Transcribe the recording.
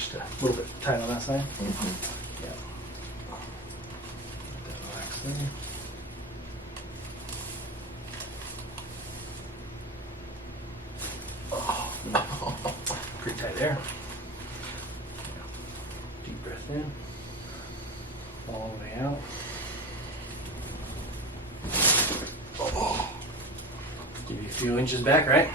Just a little bit tight on that side. Mm-hmm. Yeah. Let that relax there. Pretty tight there. Deep breath in. All the way out. Give you a few inches back, right?